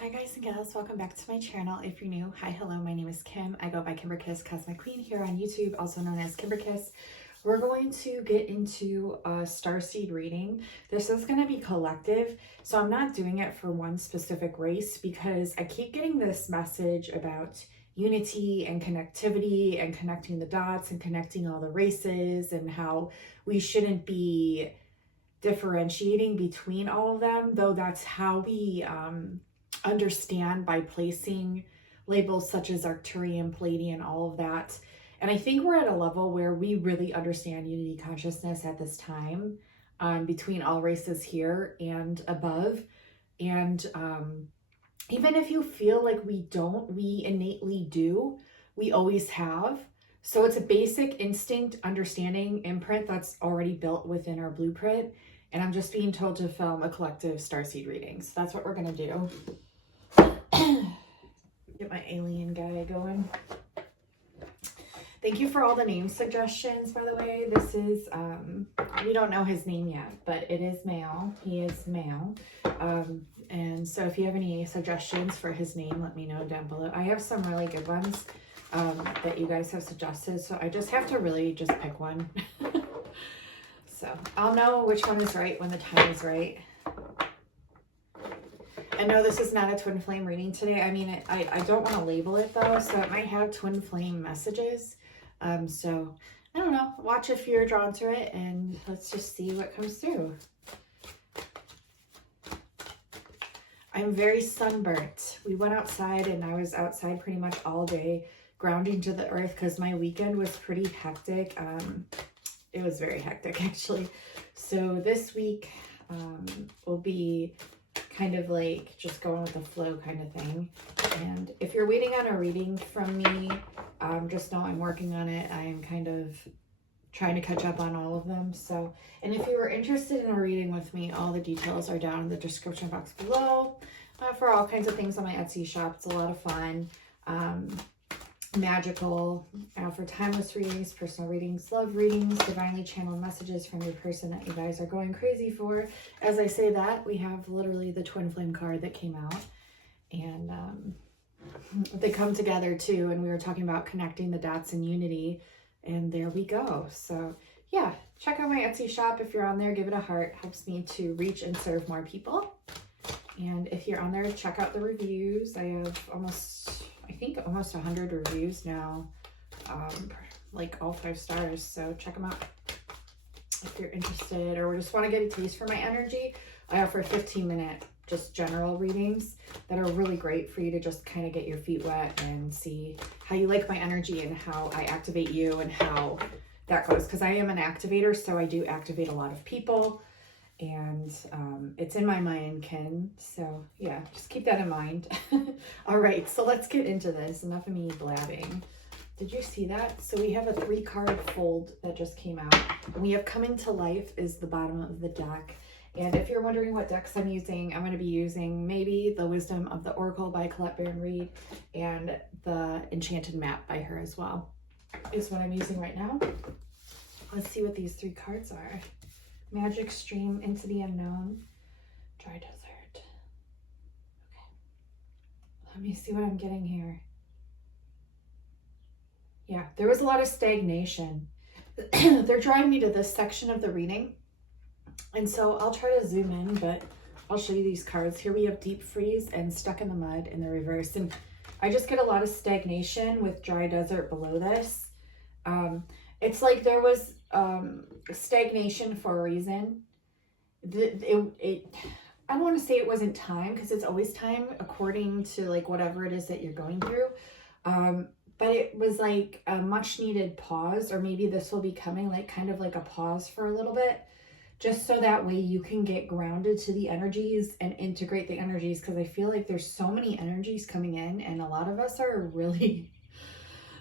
Hi guys and gals, welcome back to my channel. If you're new, hi, hello, my name is Kim. I go by Kimberkiss Cosmic Queen here on YouTube, also known as Kimberkiss. We're going to get into a Starseed reading. This is going to be collective, so I'm not doing it for one specific race because I keep getting this message about unity and connectivity and connecting the dots and connecting all the races and how we shouldn't be differentiating between all of them, though that's how we understand by placing labels such as Arcturian, Palladian, all of that. And I think we're at a level where we really understand unity consciousness at this time, between all races here and above. And even if you feel like we don't, we innately do, we always have. So it's a basic instinct, understanding, imprint that's already built within our blueprint. And I'm just being told to film a collective Starseed reading. So that's what we're going to do. Get my alien guy going. Thank you for all the name suggestions, by the way. This is, we don't know his name yet, but it is male. He is male. And so if you have any suggestions for his name, let me know down below. I have some really good ones that you guys have suggested. So I just have to really just pick one. So I'll know which one is right when the time is right. I know this is not a twin flame reading today. I mean, I don't want to label it though, so it might have twin flame messages. So I don't know, watch if you're drawn to it and let's just see what comes through. I'm very sunburnt. We went outside and I was outside pretty much all day, grounding to the earth because my weekend was pretty hectic. It was very hectic actually. So this week will be kind of like just going with the flow kind of thing. And if you're waiting on a reading from me, just know I'm working on it. I'm kind of trying to catch up on all of them. So, and if you were interested in a reading with me, all the details are down in the description box below for all kinds of things on my Etsy shop. It's a lot of fun. Magical, for timeless readings, personal readings, love readings, divinely channeled messages from your person that you guys are going crazy for. As I say that, we have literally the twin flame card that came out, and they come together too, and we were talking about connecting the dots in unity, and there we go. So yeah, check out my Etsy shop. If you're on there, give it a heart. Helps me to reach and serve more people. And if you're on there, check out the reviews. I have almost 100 reviews now, like all 5 stars. So check them out if you're interested or just want to get a taste for my energy. I offer 15-minute just general readings that are really great for you to just kind of get your feet wet and see how you like my energy and how I activate you and how that goes. Because I am an activator, so I do activate a lot of people. And it's in my mind, Ken. So yeah, just keep that in mind. All right, so let's get into this. Enough of me blabbing. Did you see that? So we have a 3-card fold that just came out. And we have Coming to Life is the bottom of the deck. And if you're wondering what decks I'm using, I'm going to be using maybe the Wisdom of the Oracle by Colette Baron Reed and the Enchanted Map by her as well is what I'm using right now. Let's see what these 3 cards are. Magic Stream, Into the Unknown, Dry Desert. Okay. Let me see what I'm getting here. Yeah, there was a lot of stagnation. They're drawing me to this section of the reading. And so I'll try to zoom in, but I'll show you these cards. Here we have Deep Freeze and Stuck in the Mud in the reverse. And I just get a lot of stagnation with Dry Desert below this. It's like there was stagnation for a reason. I don't want to say it wasn't time, because it's always time according to like whatever it is that you're going through. But it was like a much needed pause, or maybe this will be coming like kind of like a pause for a little bit, just so that way you can get grounded to the energies and integrate the energies. Because I feel like there's so many energies coming in, and a lot of us are really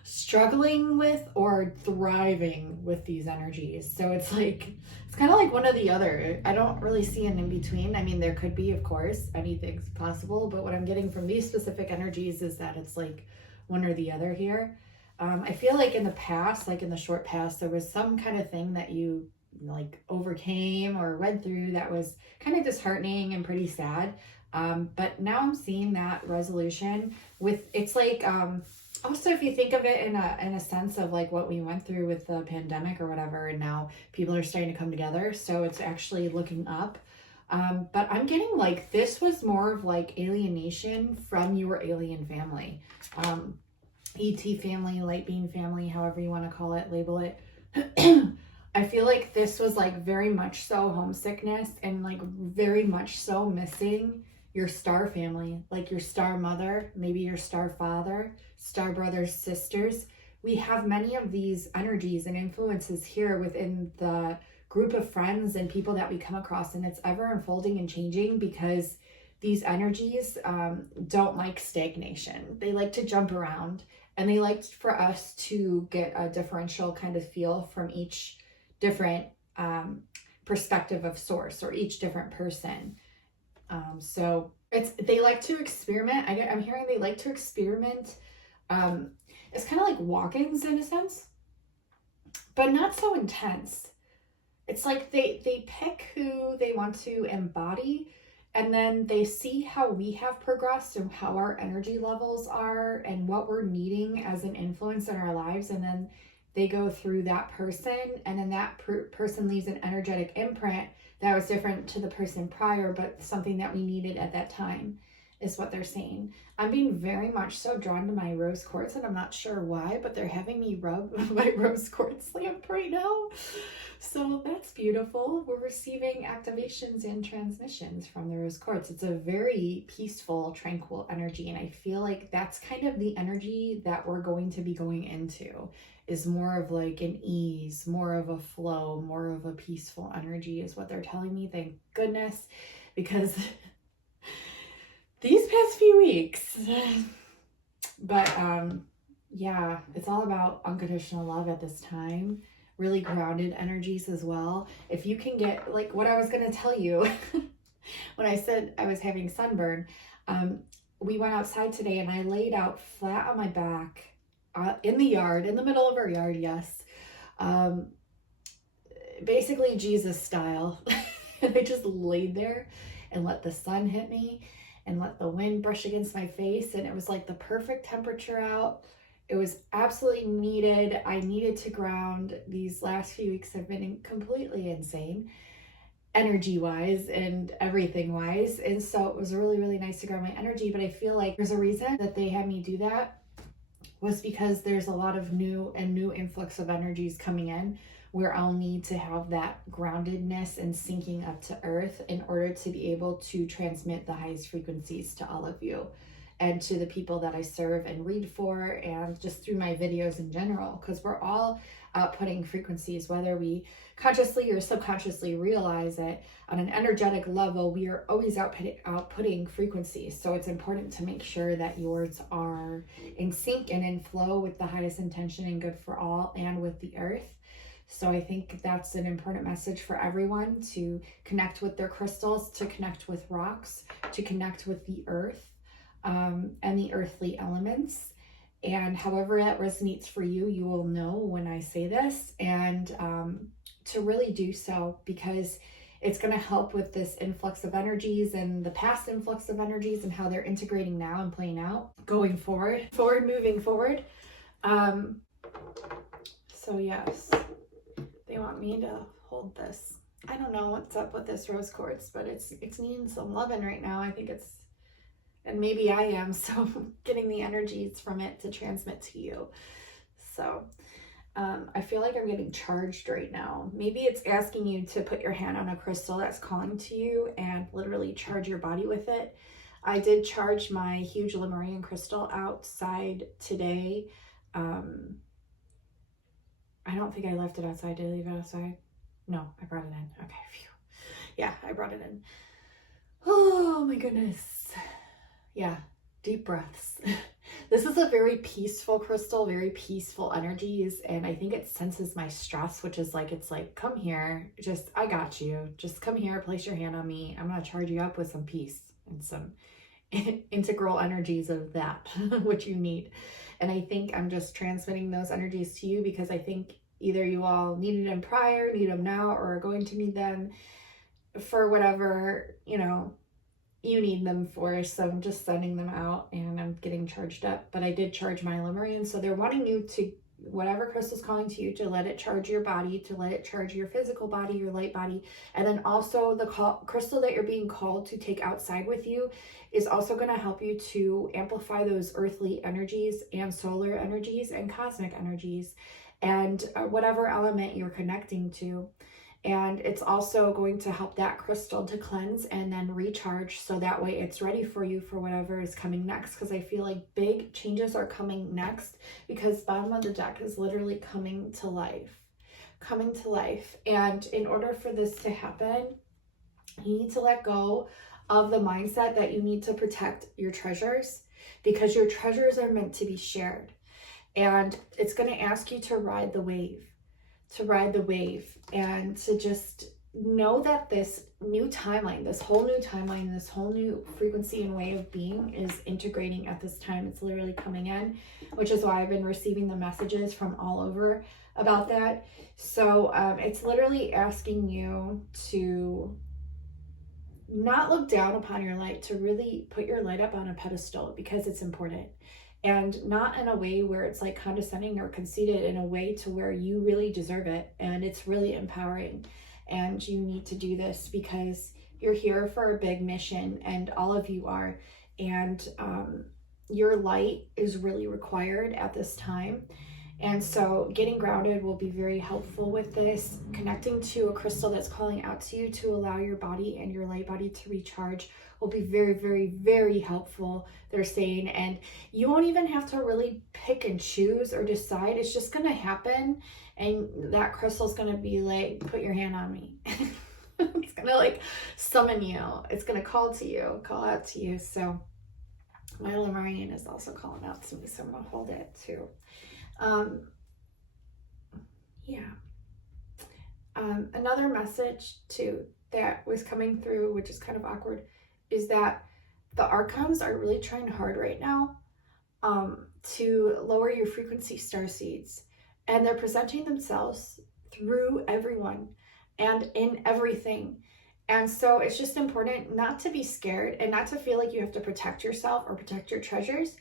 struggling with or thriving with these energies. So it's like, it's kind of like one or the other. I don't really see an in between. I mean, there could be, of course, anything's possible, but what I'm getting from these specific energies is that it's like one or the other here. I feel like in the past, like in the short past, there was some kind of thing that you like overcame or went through that was kind of disheartening and pretty sad. But now I'm seeing that resolution with, it's like, also if you think of it in a sense of like what we went through with the pandemic or whatever, and now people are starting to come together. So it's actually looking up. But I'm getting like, this was more of like alienation from your alien family. ET family, light beam family, however you want to call it, label it. I feel like this was like very much so homesickness and like very much so missing your star family, like your star mother, maybe your star father, star brothers, sisters. We have many of these energies and influences here within the group of friends and people that we come across, and it's ever unfolding and changing because these energies don't like stagnation. They like to jump around, and they like for us to get a differential kind of feel from each different perspective of source, or each different person. So they like to experiment. I'm hearing they like to experiment. It's kind of like walk-ins in a sense, but not so intense. It's like they pick who they want to embody, and then they see how we have progressed and how our energy levels are and what we're needing as an influence in our lives. And then they go through that person, and then that person leaves an energetic imprint that was different to the person prior, but something that we needed at that time, is what they're saying. I'm being very much so drawn to my rose quartz, and I'm not sure why, but they're having me rub my rose quartz lamp right now. So that's beautiful. We're receiving activations and transmissions from the rose quartz. It's a very peaceful, tranquil energy, and I feel like that's kind of the energy that we're going to be going into, is more of like an ease, more of a flow, more of a peaceful energy is what they're telling me. Thank goodness, because these past few weeks, but yeah, it's all about unconditional love at this time. Really grounded energies as well. If you can get, like what I was going to tell you when I said I was having sunburn, we went outside today and I laid out flat on my back in the yard, in the middle of our yard, yes. Basically Jesus style. And I just laid there and let the sun hit me and let the wind brush against my face, and it was like the perfect temperature out. It was absolutely needed. I needed to ground. These last few weeks have been completely insane, energy-wise and everything-wise. And so it was really, really nice to ground my energy. But I feel like there's a reason that they had me do that, was because there's a lot of new influx of energies coming in where I'll need to have that groundedness and sinking up to earth in order to be able to transmit the highest frequencies to all of you and to the people that I serve and read for, and just through my videos in general, because we're all outputting frequencies, whether we consciously or subconsciously realize it. On an energetic level, we are always outputting frequencies. So it's important to make sure that yours are in sync and in flow with the highest intention and good for all, and with the earth. So I think that's an important message for everyone, to connect with their crystals, to connect with rocks, to connect with the earth and the earthly elements. And however that resonates for you, you will know when I say this, and to really do so, because it's going to help with this influx of energies and the past influx of energies and how they're integrating now and playing out going moving forward. So yes, they want me to hold this. I don't know what's up with this rose quartz, but it's needing some loving right now. I think it's, and maybe I am, so getting the energies from it to transmit to you. So I feel like I'm getting charged right now. Maybe it's asking you to put your hand on a crystal that's calling to you and literally charge your body with it. I did charge my huge Lemurian crystal outside today. I don't think I left it outside. Did I leave it outside? No, I brought it in. Okay, phew. Yeah, I brought it in. Oh my goodness. Yeah, deep breaths. This is a very peaceful crystal, very peaceful energies, and I think it senses my stress, which is like, it's like, come here, just, I got you. Just come here, place your hand on me. I'm going to charge you up with some peace and some integral energies of that, which you need. And I think I'm just transmitting those energies to you because I think either you all needed them prior, need them now, or are going to need them for whatever, you know, you need them for, so I'm just sending them out and I'm getting charged up. But I did charge my Lemurian, so they're wanting you to, whatever crystal's calling to you, to let it charge your body, to let it charge your physical body, your light body. And then also the crystal that you're being called to take outside with you is also going to help you to amplify those earthly energies and solar energies and cosmic energies and whatever element you're connecting to. And it's also going to help that crystal to cleanse and then recharge, so that way it's ready for you for whatever is coming next. Because I feel like big changes are coming next, because bottom of the deck is literally coming to life. And in order for this to happen, you need to let go of the mindset that you need to protect your treasures, because your treasures are meant to be shared. And it's going to ask you to ride the wave. And to just know that this new timeline, this whole new frequency and way of being is integrating at this time. It's literally coming in, which is why I've been receiving the messages from all over about that. So it's literally asking you to not look down upon your light, to really put your light up on a pedestal, because it's important. And not in a way where it's like condescending or conceited, in a way to where you really deserve it. And it's really empowering. And you need to do this because you're here for a big mission, and all of you are. And your light is really required at this time. And so getting grounded will be very helpful with this. Connecting to a crystal that's calling out to you to allow your body and your light body to recharge will be very, very, very helpful, they're saying. And you won't even have to really pick and choose or decide. It's just going to happen. And that crystal's going to be like, put your hand on me. It's going to like summon you. It's going to call out to you. So my Lemurian is also calling out to me, so I'm going to hold it too. Another message too that was coming through, which is kind of awkward, is that the archons are really trying hard right now to lower your frequency, starseeds, and they're presenting themselves through everyone and in everything. And so it's just important not to be scared and not to feel like you have to protect yourself or protect your treasures,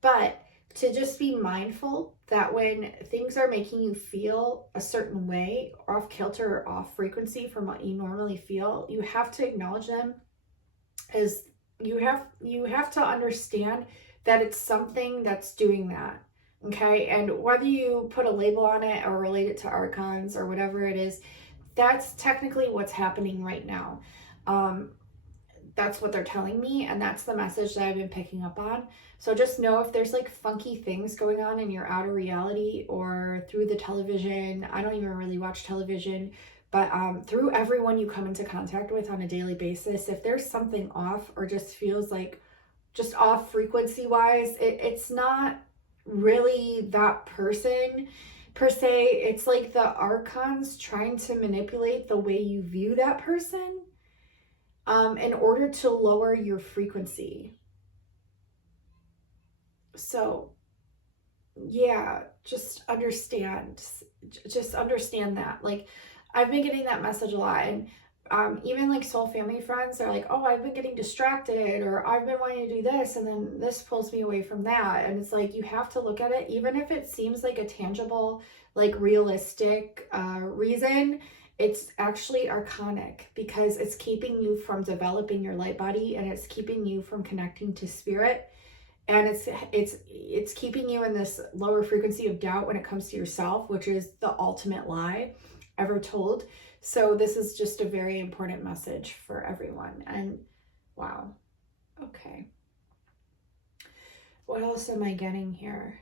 but to just be mindful that when things are making you feel a certain way, off kilter or off frequency from what you normally feel, you have to acknowledge them, as you have to understand that it's something that's doing that. Okay. And whether you put a label on it or relate it to archons or whatever it is, that's technically what's happening right now. That's what they're telling me, and that's the message that I've been picking up on. So just know if there's like funky things going on in your outer reality or through the television. I don't even really watch television, but through everyone you come into contact with on a daily basis, if there's something off or just feels like just off frequency wise, it's not really that person per se. It's like the archons trying to manipulate the way you view that person in order to lower your frequency. So yeah, just understand that. Like, I've been getting that message a lot, and even like soul family friends are like, oh, I've been getting distracted, or I've been wanting to do this, and then this pulls me away from that. And it's like, you have to look at it, even if it seems like a tangible, like realistic reason, it's actually archonic, because it's keeping you from developing your light body, and it's keeping you from connecting to spirit. And it's keeping you in this lower frequency of doubt when it comes to yourself, which is the ultimate lie ever told. So this is just a very important message for everyone. And wow. Okay. What else am I getting here?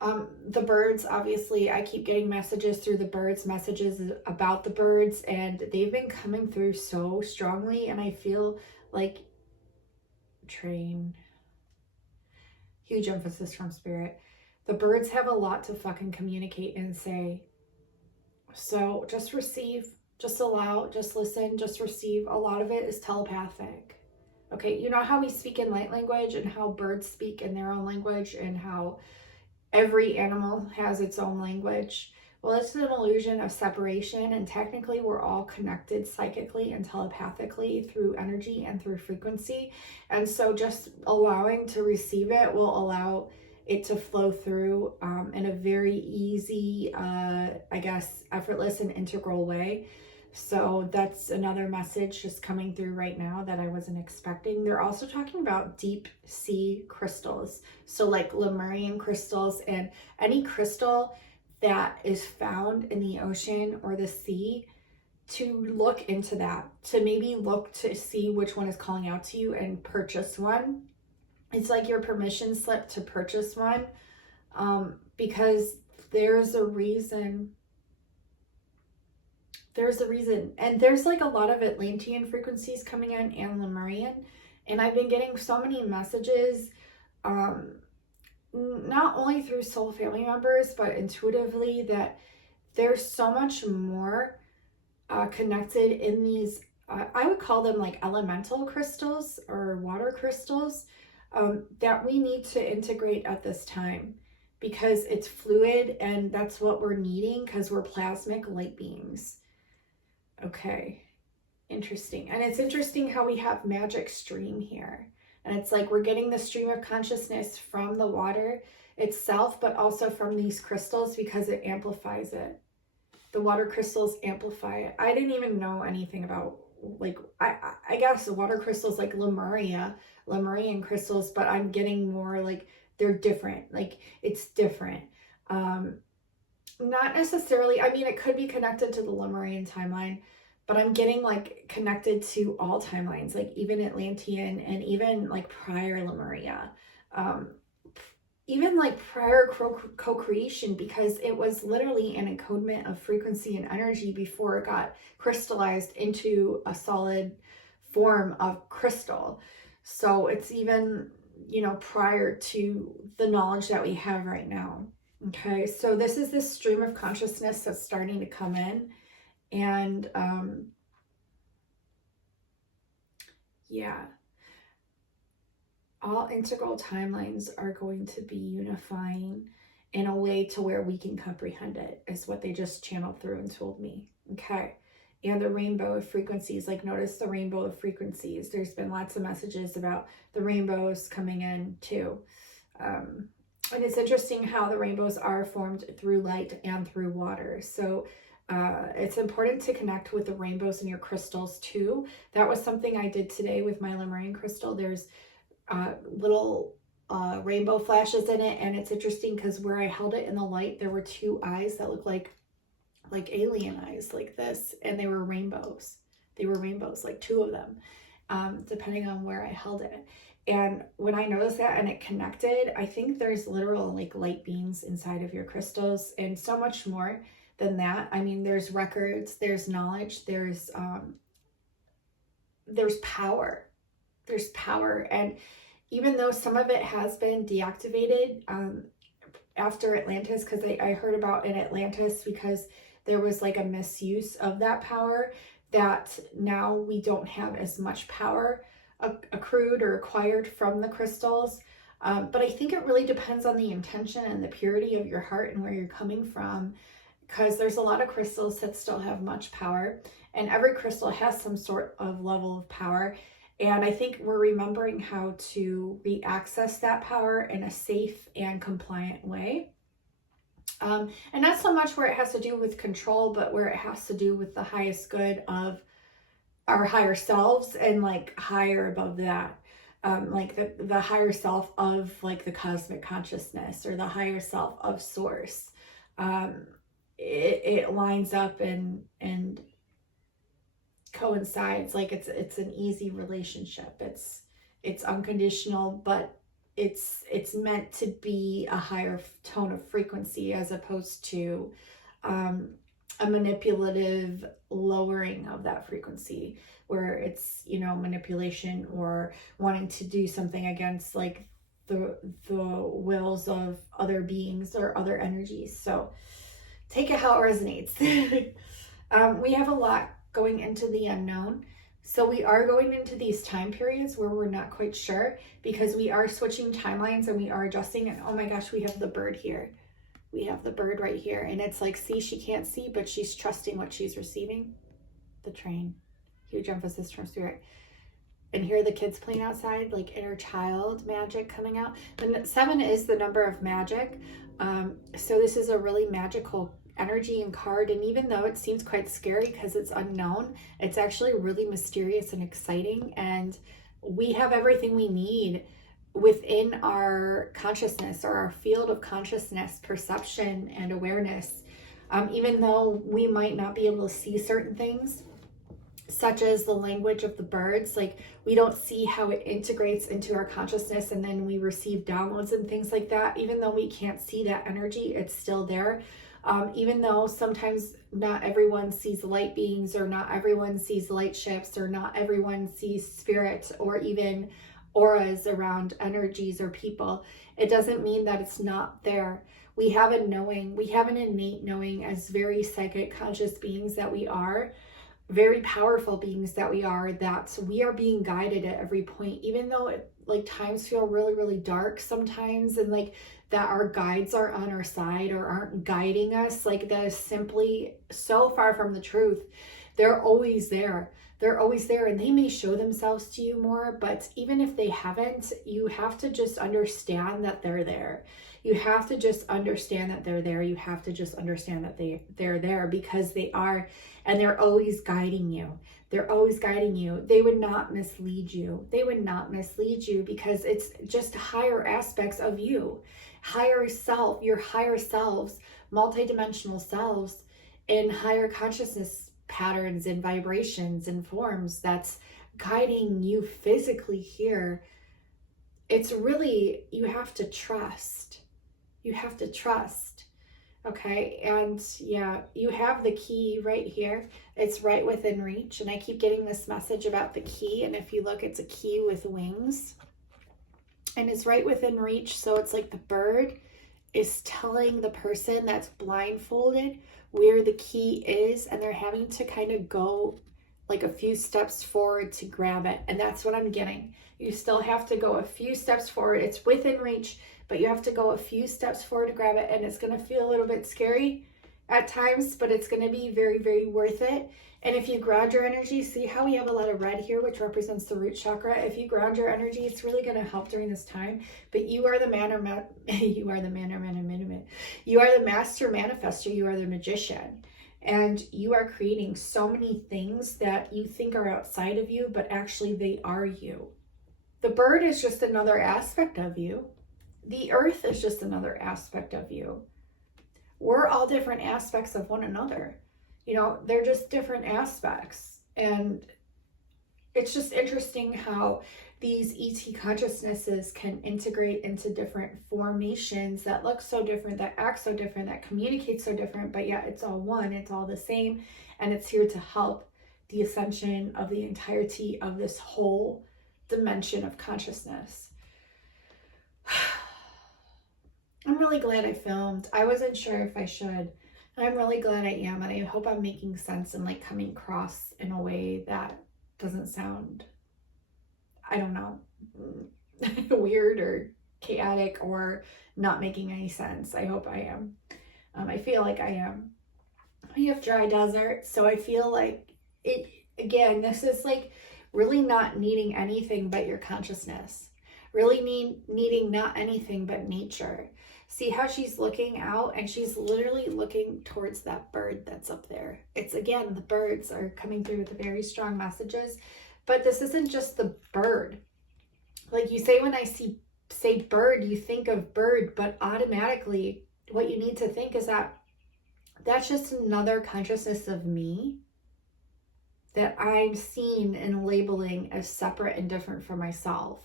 The birds, obviously, I keep getting messages through the birds, messages about the birds, and they've been coming through so strongly. And I feel like huge emphasis from spirit. The birds have a lot to fucking communicate and say. So just receive, just allow, just listen, just receive. A lot of it is telepathic. Okay, you know how we speak in light language and how birds speak in their own language and how every animal has its own language? Well, it's an illusion of separation, and technically we're all connected psychically and telepathically through energy and through frequency. And so just allowing to receive it will allow it to flow through in a very easy, I guess, effortless and integral way. So that's another message just coming through right now that I wasn't expecting. They're also talking about deep sea crystals. So like Lemurian crystals and any crystal that is found in the ocean or the sea, to look into that, to maybe look to see which one is calling out to you and purchase one. It's like your permission slip to purchase one, because there's a reason. And there's like a lot of Atlantean frequencies coming in and Lemurian, and I've been getting so many messages, not only through soul family members, but intuitively, that there's so much more connected in these, I would call them like elemental crystals or water crystals, that we need to integrate at this time, because it's fluid and that's what we're needing, because we're plasmic light beings. Okay, interesting. And it's interesting how we have magic stream here. And it's like we're getting the stream of consciousness from the water itself, but also from these crystals, because it amplifies it. The water crystals amplify it. I didn't even know anything about, like, I guess the water crystals like Lemurian crystals, but I'm getting more like they're different. Like, it's different. Not necessarily, I mean, it could be connected to the Lemurian timeline, but I'm getting like connected to all timelines, like even Atlantean and even like prior Lemuria, even like prior co-creation, because it was literally an encodement of frequency and energy before it got crystallized into a solid form of crystal. So it's even, you know, prior to the knowledge that we have right now. Okay, so this is this stream of consciousness that's starting to come in, and yeah, all integral timelines are going to be unifying in a way to where we can comprehend it, is what they just channeled through and told me. Okay, and the rainbow of frequencies, like notice the rainbow of frequencies. There's been lots of messages about the rainbows coming in too. And it's interesting how the rainbows are formed through light and through water. So it's important to connect with the rainbows in your crystals too. That was something I did today with my Lemurian crystal. There's little rainbow flashes in it, and it's interesting because where I held it in the light, there were two eyes that looked like alien eyes, like this, and they were rainbows. They were rainbows, like two of them, depending on where I held it. And when I noticed that and it connected, I think there's literal like light beams inside of your crystals, and so much more than that. I mean, there's records, there's knowledge, there's power. There's power. And even though some of it has been deactivated after Atlantis, because I heard about in Atlantis, because there was like a misuse of that power, that now we don't have as much power accrued or acquired from the crystals. But I think it really depends on the intention and the purity of your heart and where you're coming from, because there's a lot of crystals that still have much power, and every crystal has some sort of level of power. And I think we're remembering how to re-access that power in a safe and compliant way. And not so much where it has to do with control, but where it has to do with the highest good of our higher selves, and like higher above that, like the higher self of like the cosmic consciousness, or the higher self of source. It lines up and coincides. Like it's an easy relationship. It's unconditional, but it's meant to be a higher tone of frequency, as opposed to a manipulative lowering of that frequency, where it's, you know, manipulation or wanting to do something against like the wills of other beings or other energies. So take it how it resonates. We have a lot going into the unknown. So we are going into these time periods where we're not quite sure, because we are switching timelines and we are adjusting. And oh my gosh, we have the bird here. We have the bird right here. And it's like, see, she can't see, but she's trusting what she's receiving. The train. Huge emphasis from Spirit. And here are the kids playing outside, like inner child magic coming out. And 7 is the number of magic. So this is a really magical energy and card. And even though it seems quite scary because it's unknown, it's actually really mysterious and exciting. And we have everything we need within our consciousness, or our field of consciousness, perception and awareness. Even though we might not be able to see certain things, such as the language of the birds, like we don't see how it integrates into our consciousness, and then we receive downloads and things like that. Even though we can't see that energy, it's still there. Even though sometimes not everyone sees light beings, or not everyone sees light ships, or not everyone sees spirit, or even auras around energies or people, it doesn't mean that it's not there. We have a knowing, we have an innate knowing as very psychic, conscious beings that we are, very powerful beings that we are, that we are being guided at every point, even though it, like, times feel really, really dark sometimes, and like that our guides are on our side or aren't guiding us. Like, that is simply so far from the truth. They're always there. They're always there, and they may show themselves to you more, but even if they haven't, you have to just understand that they're there. You have to just understand that they're there. You have to just understand that they're there, because they are, and they're always guiding you. They're always guiding you. They would not mislead you. They would not mislead you, because it's just higher aspects of you, higher self, your higher selves, multidimensional selves, in higher consciousness patterns and vibrations and forms that's guiding you physically here. It's really, you have to trust. You have to trust. Okay. And yeah, you have the key right here. It's right within reach. And I keep getting this message about the key. And if you look, it's a key with wings, and it's right within reach. So it's like the bird is telling the person that's blindfolded where the key is, and they're having to kind of go like a few steps forward to grab it. And that's what I'm getting. You still have to go a few steps forward. It's within reach, but you have to go a few steps forward to grab it. And it's going to feel a little bit scary at times, but it's going to be very, very worth it. And if you ground your energy, see how we have a lot of red here, which represents the root chakra. If you ground your energy, it's really going to help during this time. But you are the you are the master manifester. You are the magician. And you are creating so many things that you think are outside of you, but actually they are you. The bird is just another aspect of you. The earth is just another aspect of you. We're all different aspects of one another. You know, they're just different aspects. And it's just interesting how these ET consciousnesses can integrate into different formations that look so different, that act so different, that communicate so different, but yet it's all one, it's all the same, and it's here to help the ascension of the entirety of this whole dimension of consciousness. I'm really glad I filmed. I wasn't sure if I should. I'm really glad I am, and I hope I'm making sense and like coming across in a way that doesn't sound, I don't know, weird or chaotic or not making any sense. I hope I am. I feel like I am. We have dry desert, so I feel like it, again, this is like really not needing anything but your consciousness. Really needing not anything but nature. See how she's looking out, and she's literally looking towards that bird that's up there. It's, again, the birds are coming through with very strong messages, but this isn't just the bird. Like you say, when I say bird, you think of bird, but automatically what you need to think is that that's just another consciousness of me that I'm seeing and labeling as separate and different from myself.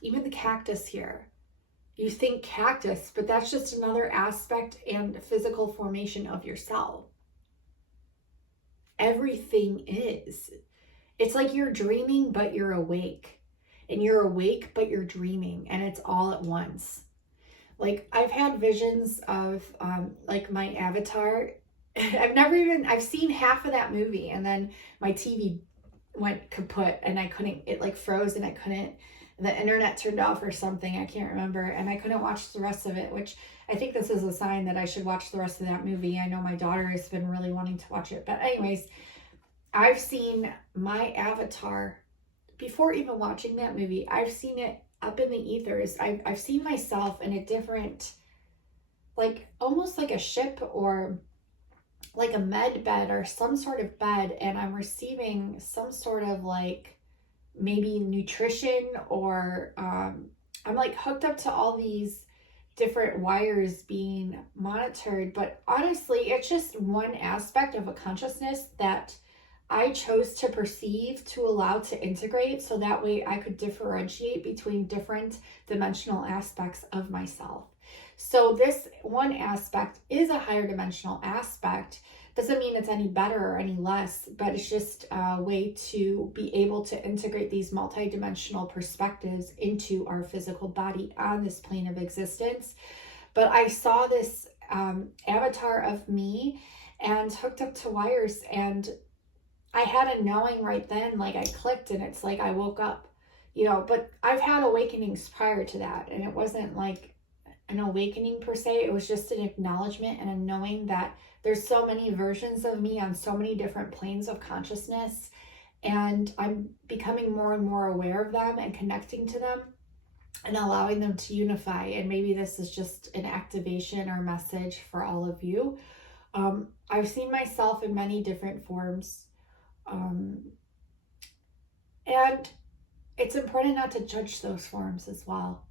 Even the cactus here. You think cactus, but that's just another aspect and physical formation of yourself. Everything is. It's like you're dreaming, but you're awake. And you're awake, but you're dreaming. And it's all at once. Like, I've had visions of like my avatar. I've seen half of that movie, and then my TV went kaput, and it like froze, and I couldn't the internet turned off or something. I can't remember. And I couldn't watch the rest of it, which I think this is a sign that I should watch the rest of that movie. I know my daughter has been really wanting to watch it. But anyways, I've seen my avatar before even watching that movie. I've seen it up in the ethers. I've seen myself in a different, like almost like a ship or like a med bed or some sort of bed, and I'm receiving some sort of like maybe nutrition, or I'm like hooked up to all these different wires being monitored. But honestly, it's just one aspect of a consciousness that I chose to perceive, to allow to integrate, so that way I could differentiate between different dimensional aspects of myself. So this one aspect is a higher dimensional aspect. Doesn't mean it's any better or any less, but it's just a way to be able to integrate these multidimensional perspectives into our physical body on this plane of existence. But I saw this avatar of me and hooked up to wires, and I had a knowing right then, like I clicked, and it's like I woke up, you know. But I've had awakenings prior to that, and it wasn't like an awakening per se. It was just an acknowledgement and a knowing that there's so many versions of me on so many different planes of consciousness, and I'm becoming more and more aware of them and connecting to them and allowing them to unify. And maybe this is just an activation or message for all of you. I've seen myself in many different forms, and it's important not to judge those forms as well.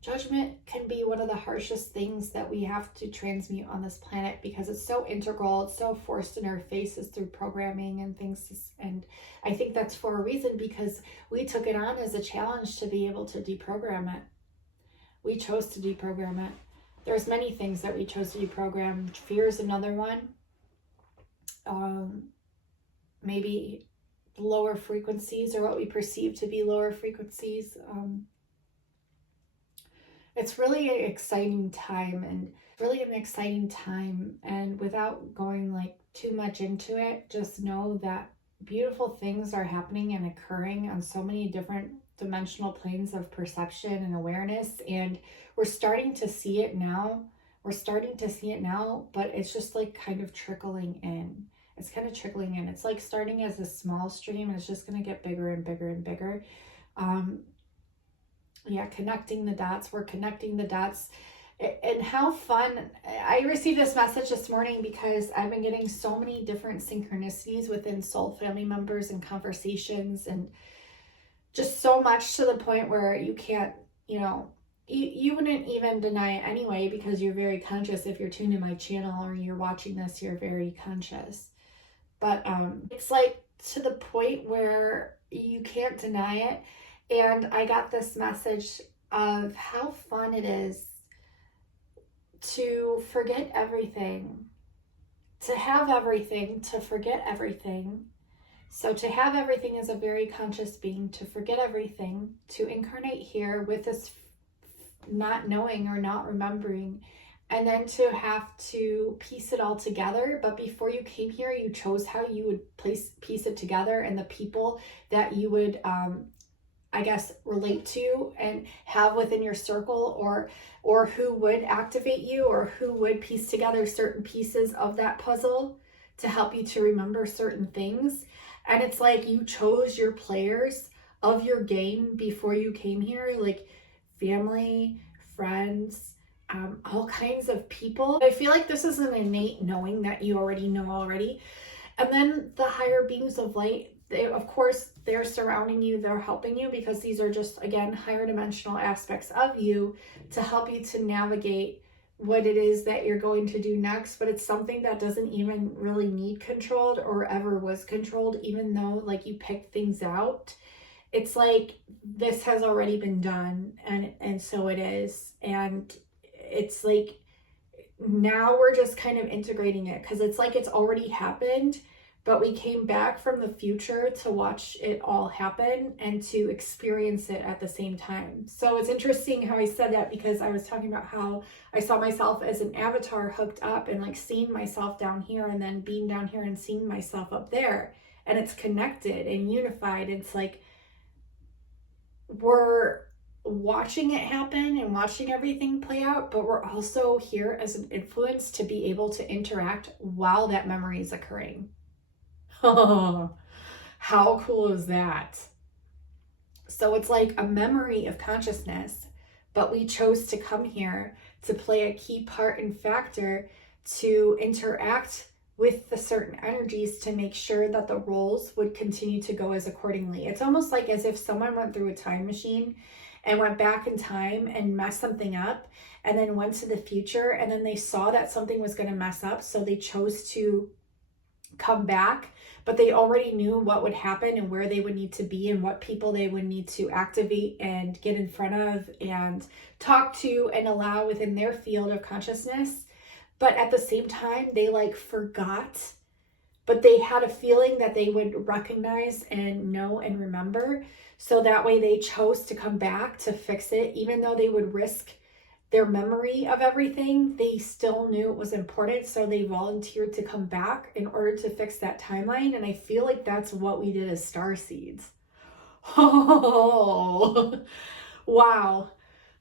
Judgment can be one of the harshest things that we have to transmute on this planet, because it's so integral, it's so forced in our faces through programming and things. And I think that's for a reason, because we took it on as a challenge to be able to deprogram it. We chose to deprogram it. There's many things that we chose to deprogram. Fear is another one. Maybe lower frequencies, or what we perceive to be lower frequencies. It's really an exciting time, and without going like too much into it, just know that beautiful things are happening and occurring on so many different dimensional planes of perception and awareness, and we're starting to see it now. But it's just like kind of trickling in. It's like starting as a small stream, and it's just going to get bigger and bigger and bigger. Connecting the dots. We're connecting the dots. And how fun. I received this message this morning because I've been getting so many different synchronicities within soul family members and conversations, and just so much to the point where you can't, you wouldn't even deny it anyway, because you're very conscious. If you're tuned to my channel or you're watching this, you're very conscious. But it's like to the point where you can't deny it. And I got this message of how fun it is to forget everything, to have everything, to forget everything. So to have everything is a very conscious being, to forget everything, to incarnate here with this not knowing or not remembering, and then to have to piece it all together. But before you came here, you chose how you would piece it together, and the people that you would relate to and have within your circle, or who would activate you, or who would piece together certain pieces of that puzzle to help you to remember certain things. And it's like you chose your players of your game before you came here, like family, friends, all kinds of people. I feel like this is an innate knowing that you already know already. And then the higher beings of light, they're surrounding you, they're helping you, because these are just, again, higher dimensional aspects of you to help you to navigate what it is that you're going to do next. But it's something that doesn't even really need controlled or ever was controlled, even though like you picked things out. It's like this has already been done, and so it is. And it's like now we're just kind of integrating it, because it's like it's already happened, but we came back from the future to watch it all happen and to experience it at the same time. So it's interesting how I said that, because I was talking about how I saw myself as an avatar hooked up and like seeing myself down here, and then being down here and seeing myself up there, and it's connected and unified. It's like we're watching it happen and watching everything play out, but we're also here as an influence to be able to interact while that memory is occurring. Oh, how cool is that? So it's like a memory of consciousness, but we chose to come here to play a key part and factor to interact with the certain energies to make sure that the roles would continue to go as accordingly. It's almost like as if someone went through a time machine and went back in time and messed something up and then went to the future, and then they saw that something was going to mess up, so they chose to come back, but they already knew what would happen and where they would need to be and what people they would need to activate and get in front of and talk to and allow within their field of consciousness. But at the same time, they like forgot, but they had a feeling that they would recognize and know and remember. So that way they chose to come back to fix it, even though they would risk their memory of everything. They still knew it was important, so they volunteered to come back in order to fix that timeline. And I feel like that's what we did as Starseeds. Oh, wow.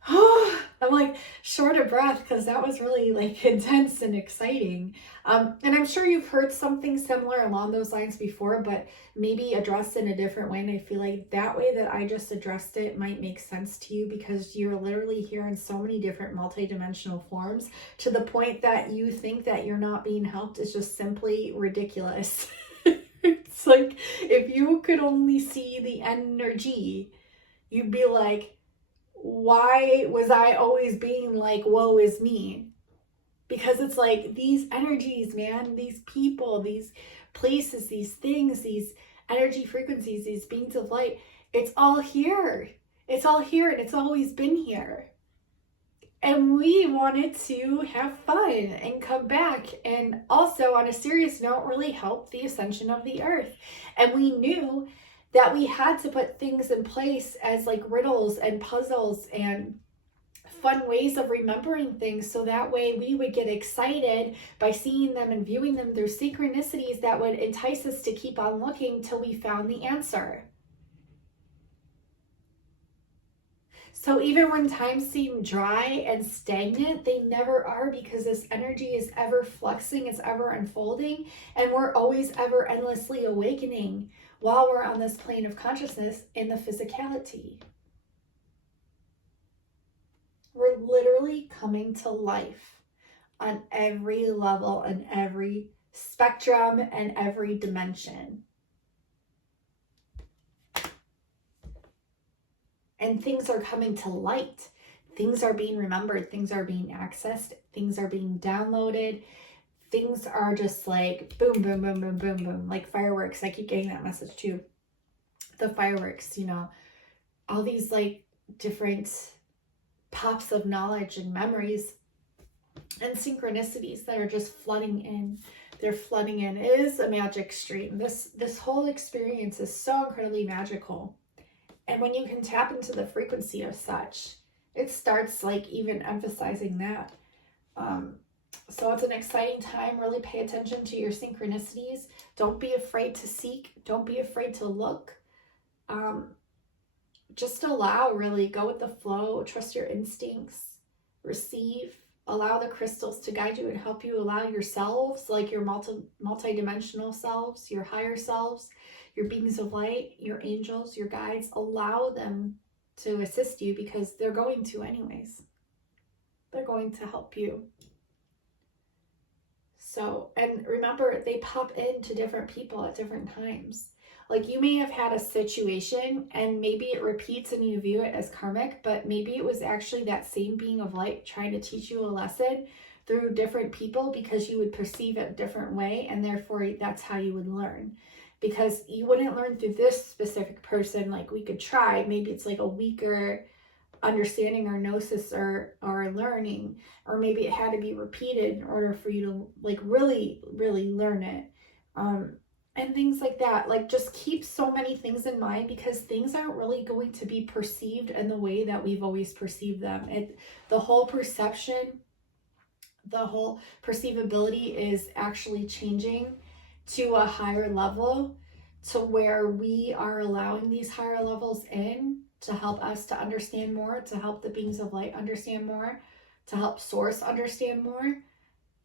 I'm like short of breath because that was really like intense and exciting. And I'm sure you've heard something similar along those lines before, but maybe addressed in a different way. And I feel like that way that I just addressed it might make sense to you, because you're literally here in so many different multidimensional forms, to the point that you think that you're not being helped is just simply ridiculous. It's like, if you could only see the energy, you'd be like, why was I always being like, woe is me? Because it's like these energies, man, these people, these places, these things, these energy frequencies, these beings of light, it's all here. It's all here, and it's always been here. And we wanted to have fun and come back, and also on a serious note, really help the ascension of the earth. And we knew that we had to put things in place as like riddles and puzzles and fun ways of remembering things, so that way we would get excited by seeing them and viewing them through synchronicities that would entice us to keep on looking till we found the answer. So even when times seem dry and stagnant, they never are, because this energy is ever flexing, it's ever unfolding, and we're always ever endlessly awakening while we're on this plane of consciousness in the physicality. We're literally coming to life on every level and every spectrum and every dimension. And things are coming to light. Things are being remembered. Things are being accessed. Things are being downloaded. Things are just like boom, boom, boom, boom, boom, boom, like fireworks. I keep getting that message too. The fireworks, you know, all these like different pops of knowledge and memories and synchronicities that are just flooding in. They're flooding in. It is a magic stream. This whole experience is so incredibly magical. And when you can tap into the frequency of such, it starts like even emphasizing that. So it's an exciting time. Really pay attention to your synchronicities. Don't be afraid to seek. Don't be afraid to look. Just allow, really go with the flow. Trust your instincts. Receive. Allow the crystals to guide you and help you. Allow yourselves, like your multi-dimensional selves, your higher selves, your beings of light, your angels, your guides, allow them to assist you, because they're going to anyways. They're going to help you. So, and remember, they pop into different people at different times. Like you may have had a situation and maybe it repeats and you view it as karmic, but maybe it was actually that same being of light trying to teach you a lesson through different people, because you would perceive it a different way, and therefore that's how you would learn. Because you wouldn't learn through this specific person. Like we could try, maybe it's like a weaker understanding or gnosis or learning, or maybe it had to be repeated in order for you to like really learn it, and things like that. Like just keep so many things in mind, because things aren't really going to be perceived in the way that we've always perceived them. The whole perception, the whole perceivability is actually changing to a higher level, to where we are allowing these higher levels in to help us to understand more, to help the beings of light understand more, to help source understand more.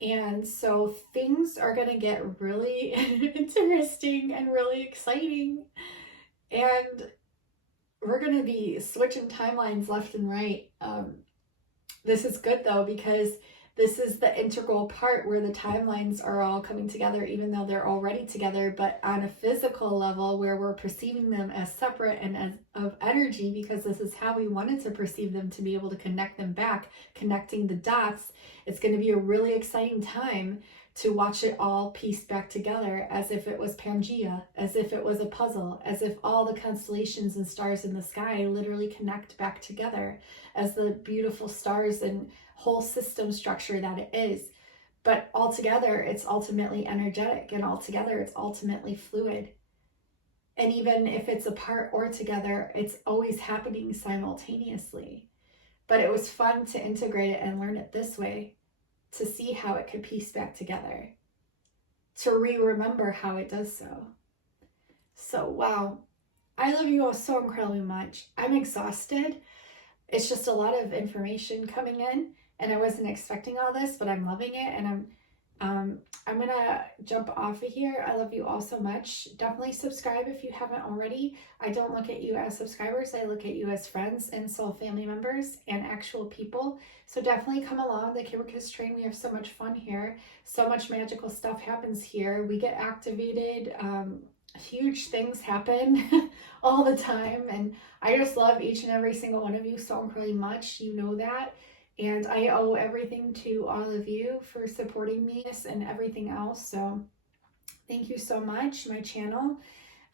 And so things are going to get really interesting and really exciting. And we're going to be switching timelines left and right. This is good though, because this is the integral part where the timelines are all coming together, even though they're already together, but on a physical level where we're perceiving them as separate and as of energy, because this is how we wanted to perceive them, to be able to connect them back, connecting the dots. It's going to be a really exciting time to watch it all pieced back together as if it was Pangea, as if it was a puzzle, as if all the constellations and stars in the sky literally connect back together as the beautiful stars and whole system structure that it is. But altogether, it's ultimately energetic, and altogether, it's ultimately fluid. And even if it's apart or together, it's always happening simultaneously. But it was fun to integrate it and learn it this way, to see how it could piece back together, to remember how it does so. So, wow, I love you all so incredibly much. I'm exhausted. It's just a lot of information coming in, and I wasn't expecting all this, but I'm loving it, and I'm gonna jump off of here. I love you all so much. Definitely subscribe if you haven't already. I don't look at you as subscribers. I look at you as friends and soul family members and actual people. So definitely come along the Kimberkiss train. We have so much fun here. So much magical stuff happens here. We get activated. Huge things happen all the time. And I just love each and every single one of you so incredibly much. You know that. And I owe everything to all of you for supporting me and everything else. So thank you so much, my channel,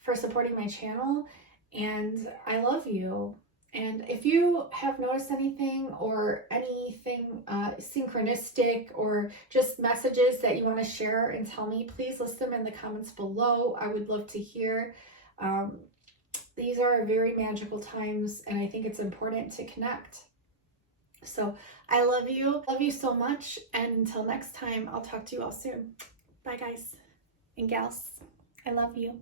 for supporting my channel. And I love you. And if you have noticed anything or anything synchronistic or just messages that you want to share and tell me, please list them in the comments below. I would love to hear. These are very magical times, and I think it's important to connect. So I love you so much, and until next time, I'll talk to you all soon. Bye guys and gals, I love you.